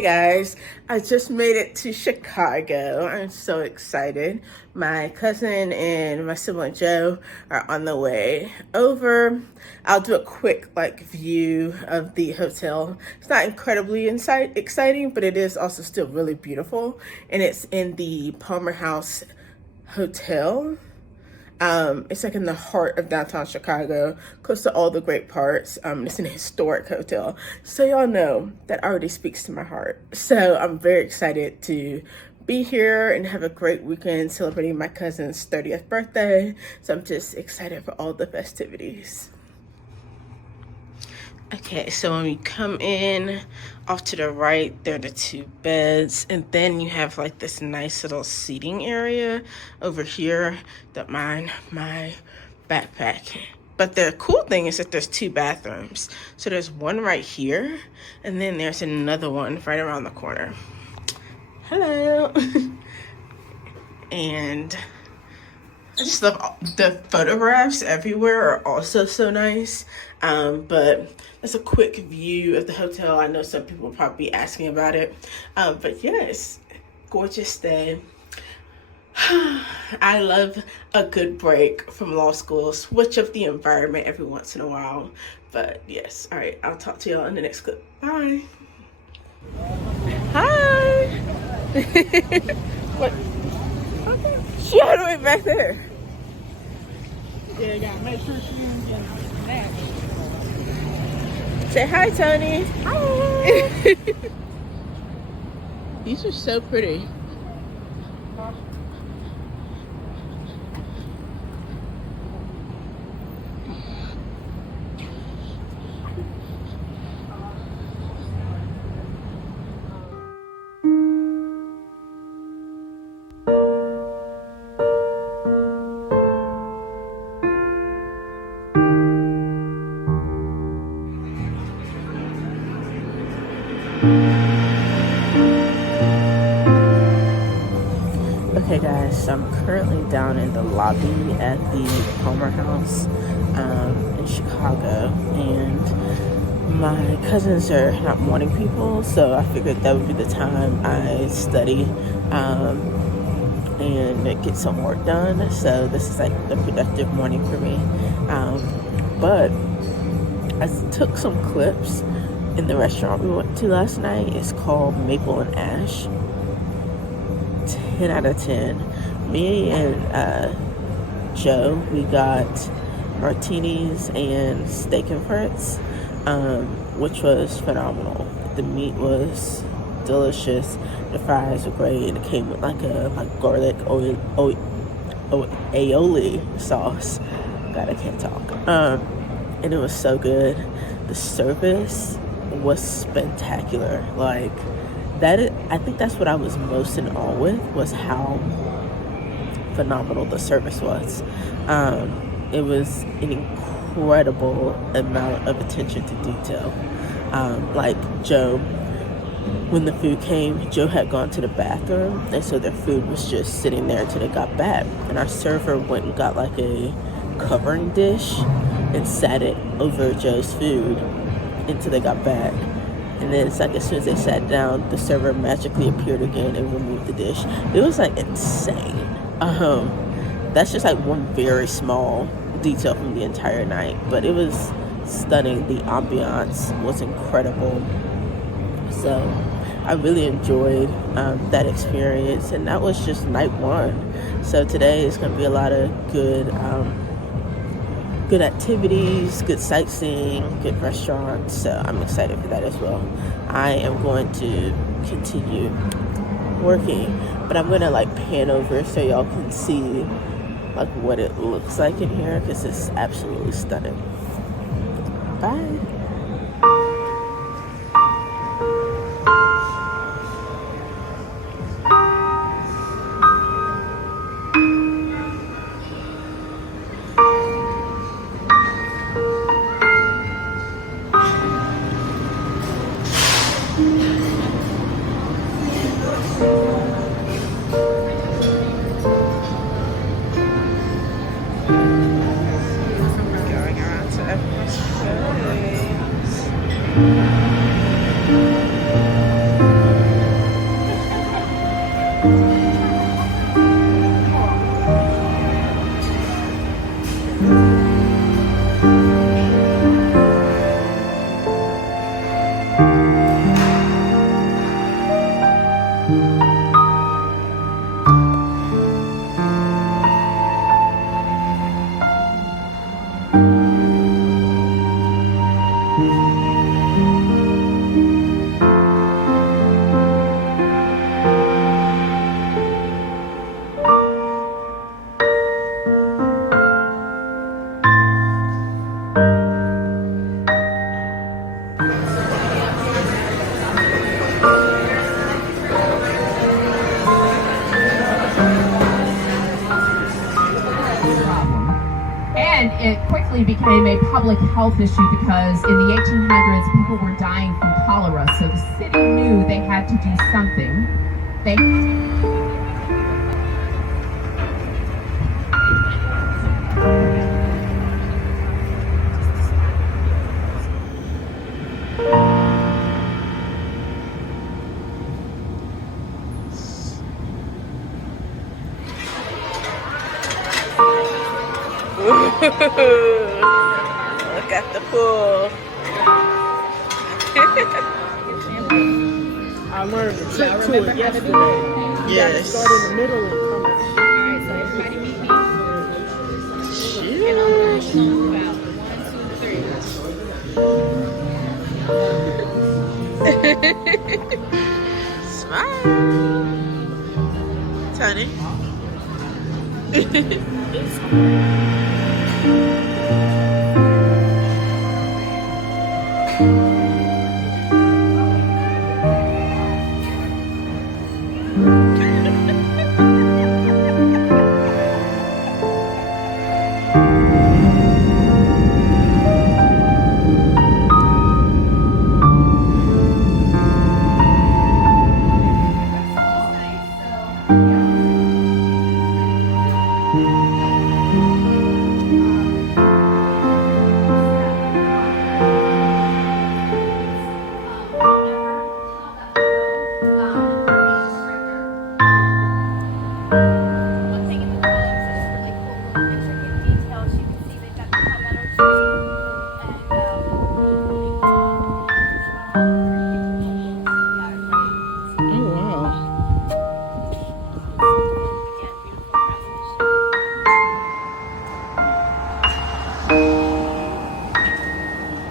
Hey guys, I just made it to Chicago. I'm so excited. My cousin and my sibling Joe are on the way over. I'll do a quick view of the hotel. It's not incredibly exciting, but it is also still really beautiful. And it's in the Palmer House Hotel. It's like in the heart of downtown Chicago, close to all the great parts. It's an historic hotel. So y'all know that already speaks to my heart. So I'm very excited to be here and have a great weekend celebrating my cousin's 30th birthday. So I'm just excited for all the festivities. Okay, so when we come in, off to the right, there are the two beds, and then you have like this nice little seating area over here that mine my backpack. But the cool thing is that there's two bathrooms. So there's one right here, and then there's another one right around the corner. Hello. And I just love the photographs everywhere are also so nice. But that's a quick view of the hotel. I know some people will probably be asking about it. But yes, gorgeous day. I love a good break from law school, switch up the environment every once in a while. But yes, all right, I'll talk to y'all in the next clip. Bye. Hi. What? Okay. She all the way back there. Yeah, you gotta make sure she didn't get that. Say hi, Tony. Hi. These are so pretty. Okay guys, so I'm currently down in the lobby at the Palmer House in Chicago, and my cousins are not morning people, so I figured that would be the time I study and get some work done. So this is like the productive morning for me. But I took some clips in the restaurant we went to last night. It's called Maple and Ash. 10 out of 10. Me and Joe, we got martinis and steak and frites, which was phenomenal. The meat was delicious. The fries were great, and it came with like garlic aioli sauce. God, I can't talk. And it was so good. The service was spectacular. Like, I think that's what I was most in awe with, was how phenomenal the service was. It was an incredible amount of attention to detail. Like Joe, when the food came, Joe had gone to the bathroom, and so their food was just sitting there until they got back. And our server went and got like a covering dish and sat it over Joe's food until they got back. And then it's like as soon as they sat down, the server magically appeared again and removed the dish. It was like insane. That's just like one very small detail from the entire night, but it was stunning. The ambiance was incredible. So I really enjoyed that experience, and that was just night one. So today is going to be a lot of good activities, good sightseeing, good restaurants, so I'm excited for that as well. I am going to continue working, but I'm going to like pan over so y'all can see like what it looks like in here, because it's absolutely stunning. Bye. Going around to everyone's show. quickly became a public health issue because in the 1800s people were dying from cholera, so the city knew they had to do something. They Look at the pool. I learned the trick to it yesterday. You gotta start in the middle and come out. Alright, so everybody meet me. And I'm going to count about 1, 2, 3. Smile. Tony.